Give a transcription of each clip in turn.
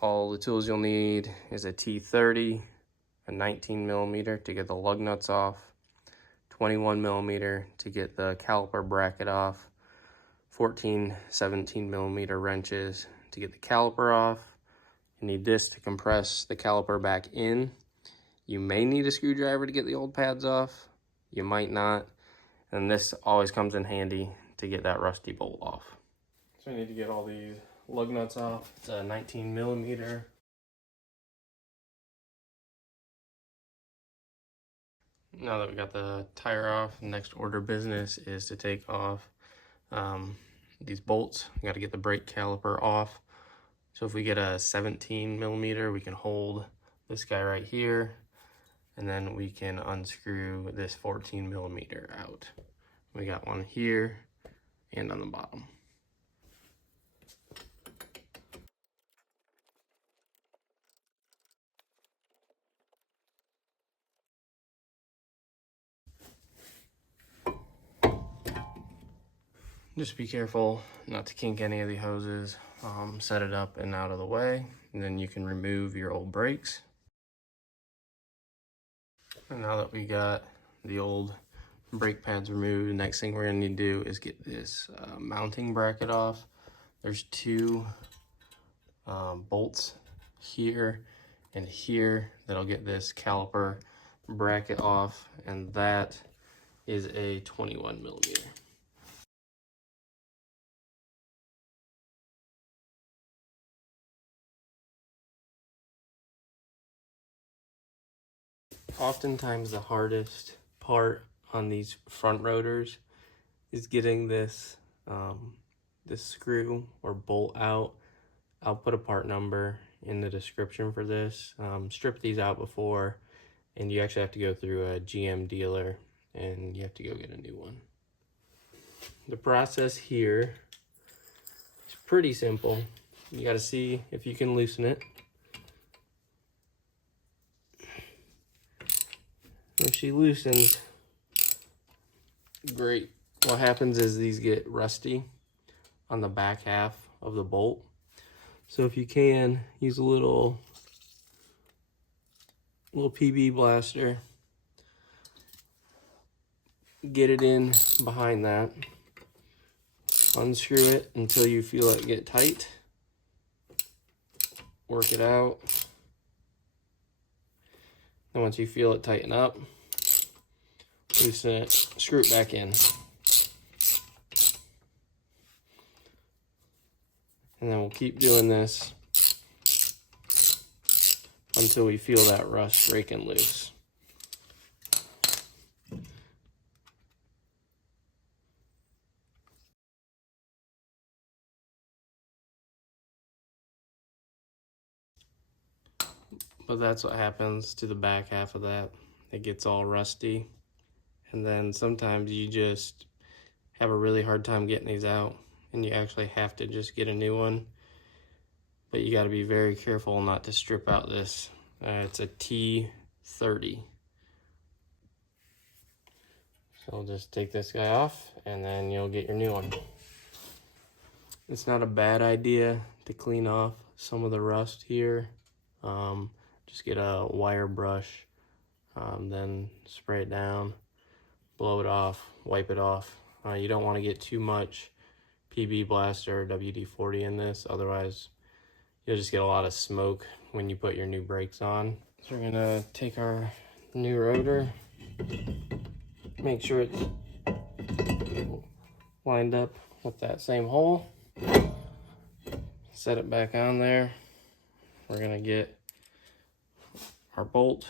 All the tools you'll need is a T30, a 19 millimeter to get the lug nuts off, 21 millimeter to get the caliper bracket off, 14, 17 millimeter wrenches to get the caliper off. You need this to compress the caliper back in. You may need a screwdriver to get the old pads off. You might not. And this always comes in handy to get that rusty bolt off. So I need to get all these lug nuts off. It's a 19 millimeter. Now that we got the tire off, next order business is to take off these bolts. We got to get the brake caliper off. So if we get a 17 millimeter, we can hold this guy right here, and then we can unscrew this 14 millimeter out. We got one here and on the bottom. Just be careful not to kink any of the hoses. Set it up and out of the way, and then you can remove your old brakes. And now that we got the old brake pads removed, the next thing we're gonna need to do is get this mounting bracket off. There's two bolts here and here that'll get this caliper bracket off, and that is a 21 millimeter. Oftentimes the hardest part on these front rotors is getting this this screw or bolt out. I'll put a part number in the description for this. Strip these out before, and you actually have to go through a GM dealer and you have to go get a new one. The process here is pretty simple. You got to see if you can loosen it. If she loosens, great. What happens is these get rusty on the back half of the bolt. So if you can, use a little PB blaster. Get it in behind that. Unscrew it until you feel it get tight. Work it out. And once you feel it tighten up, loosen it, screw it back in. And then we'll keep doing this until we feel that rust breaking loose. But that's what happens to the back half of that. It gets all rusty. And then sometimes you just have a really hard time getting these out, and you actually have to just get a new one. But you got to be very careful not to strip out this. It's a T30. So I'll just take this guy off, and then you'll get your new one. It's not a bad idea to clean off some of the rust here. Just get a wire brush, then spray it down, blow it off, wipe it off. You don't want to get too much PB Blaster or WD-40 in this, otherwise you'll just get a lot of smoke when you put your new brakes on. So we're gonna take our new rotor, make sure it's lined up with that same hole, set it back on there. We're gonna get our bolt.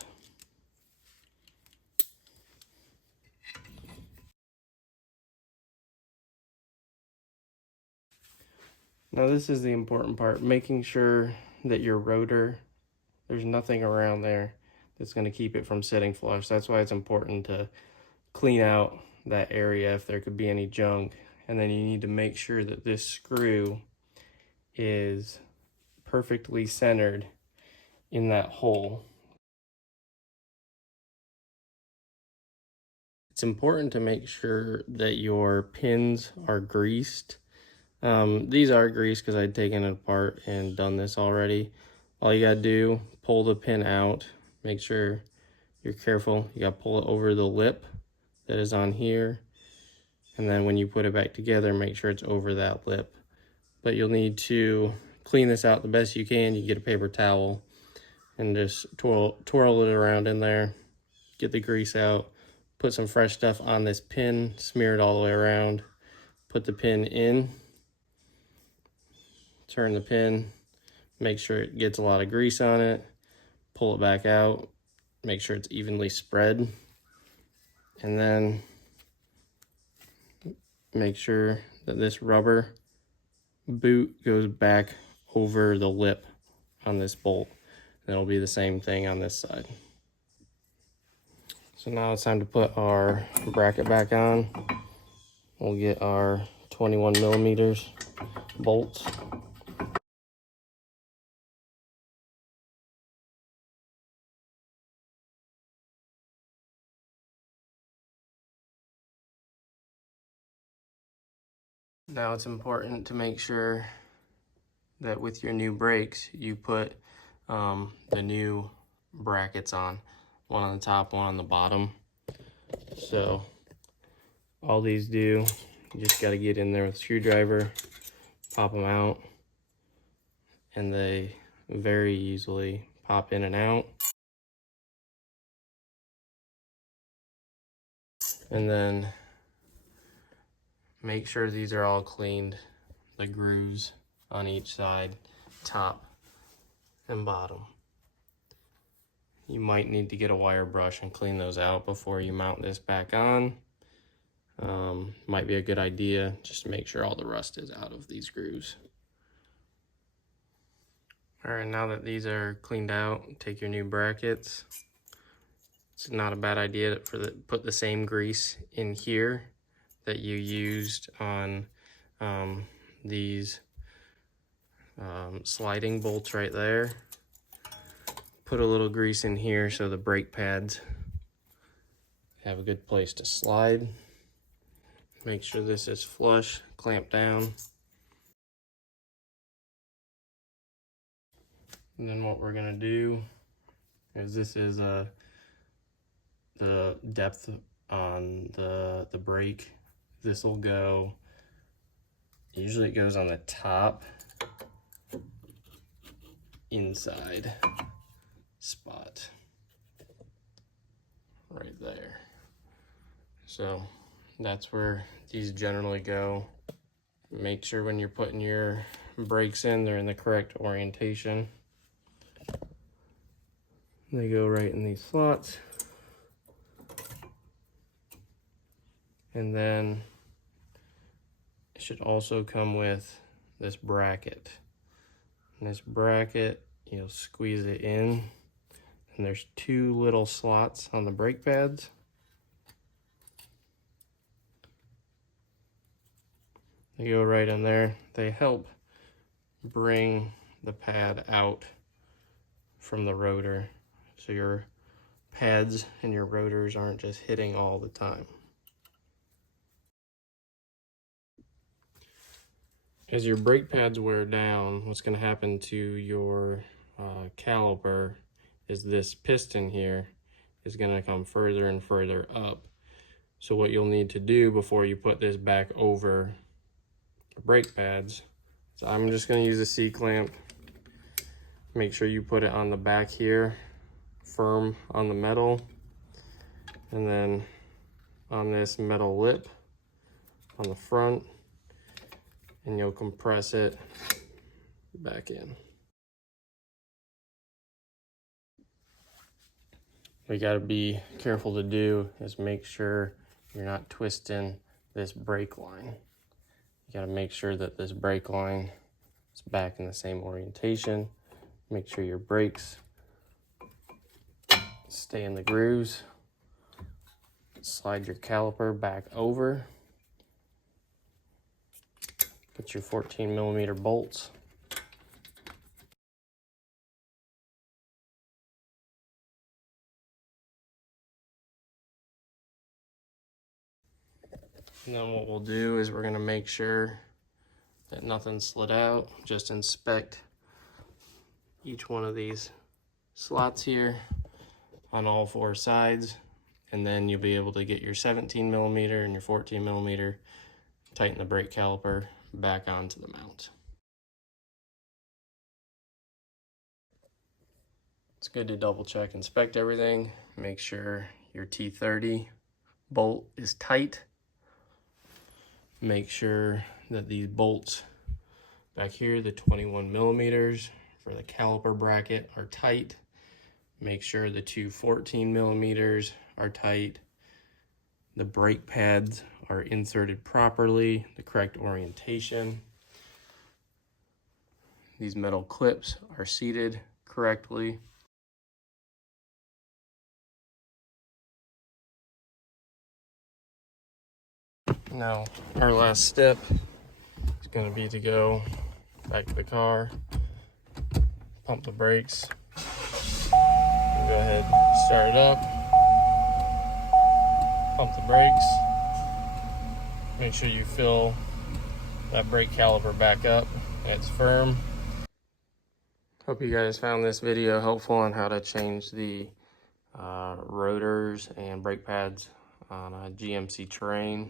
Now this is the important part, making sure that your rotor, there's nothing around there that's going to keep it from sitting flush. That's why it's important to clean out that area if there could be any junk. And then you need to make sure that this screw is perfectly centered in that hole. It's important to make sure that your pins are greased. These are greased because I'd taken it apart and done this already, All you gotta do, pull the pin out, make sure you're careful. You gotta pull it over the lip that is on here. And then when you put it back together, make sure it's over that lip. But you'll need to clean this out the best you can. You get a paper towel and just twirl it around in there. Get the grease out. Put some fresh stuff on this pin. Smear it all the way around. Put the pin in. Turn the pin. Make sure it gets a lot of grease on it. Pull it back out. Make sure it's evenly spread. And then make sure that this rubber boot goes back over the lip on this bolt. And it'll be the same thing on this side. So now it's time to put our bracket back on. We'll get our 21 millimeters bolts. Now it's important to make sure that with your new brakes, you put the new brackets on. One on the top, one on the bottom. So all these do, you just got to get in there with a screwdriver, pop them out, and they very easily pop in and out. And then make sure these are all cleaned, the grooves on each side, top and bottom. You might need to get a wire brush and clean those out before you mount this back on. Might be a good idea just to make sure all the rust is out of these grooves. All right, now that these are cleaned out, take your new brackets. It's not a bad idea to put the same grease in here that you used on these sliding bolts right there. Put a little grease in here so the brake pads have a good place to slide. Make sure this is flush, clamp down. And then what we're gonna do is this is the depth on the brake. This will go, usually it goes on the top inside spot right there. So that's where these generally go. Make sure when you're putting your brakes in, they're in the correct orientation. They go right in these slots. And then it should also come with this bracket. And this bracket, you'll squeeze it in, and there's two little slots on the brake pads. They go right in there. They help bring the pad out from the rotor, so your pads and your rotors aren't just hitting all the time. As your brake pads wear down, what's going to happen to your caliper is this piston here is going to come further and further up. So what you'll need to do before you put this back over the brake pads, so I'm just going to use a C-clamp. Make sure you put it on the back here, firm on the metal, and then on this metal lip on the front, and you'll compress it back in. What you gotta be careful to do is make sure you're not twisting this brake line. You gotta make sure that this brake line is back in the same orientation. Make sure your brakes stay in the grooves. Slide your caliper back over. Put your 14 millimeter bolts. And then what we'll do is we're gonna make sure that nothing slid out. Just inspect each one of these slots here on all 4 sides, and then you'll be able to get your 17 millimeter and your 14 millimeter, tighten the brake caliper back onto the mount. It's good to double check, inspect everything, make sure your T30 bolt is tight. Make sure that these bolts back here, the 21 millimeters for the caliper bracket, are tight. Make sure the two 14 millimeters are tight. The brake pads are inserted properly, the correct orientation. These metal clips are seated correctly. Now, our last step is going to be to go back to the car, pump the brakes, and go ahead and start it up, pump the brakes, make sure you fill that brake caliper back up, it's firm. Hope you guys found this video helpful on how to change the rotors and brake pads on a GMC Terrain.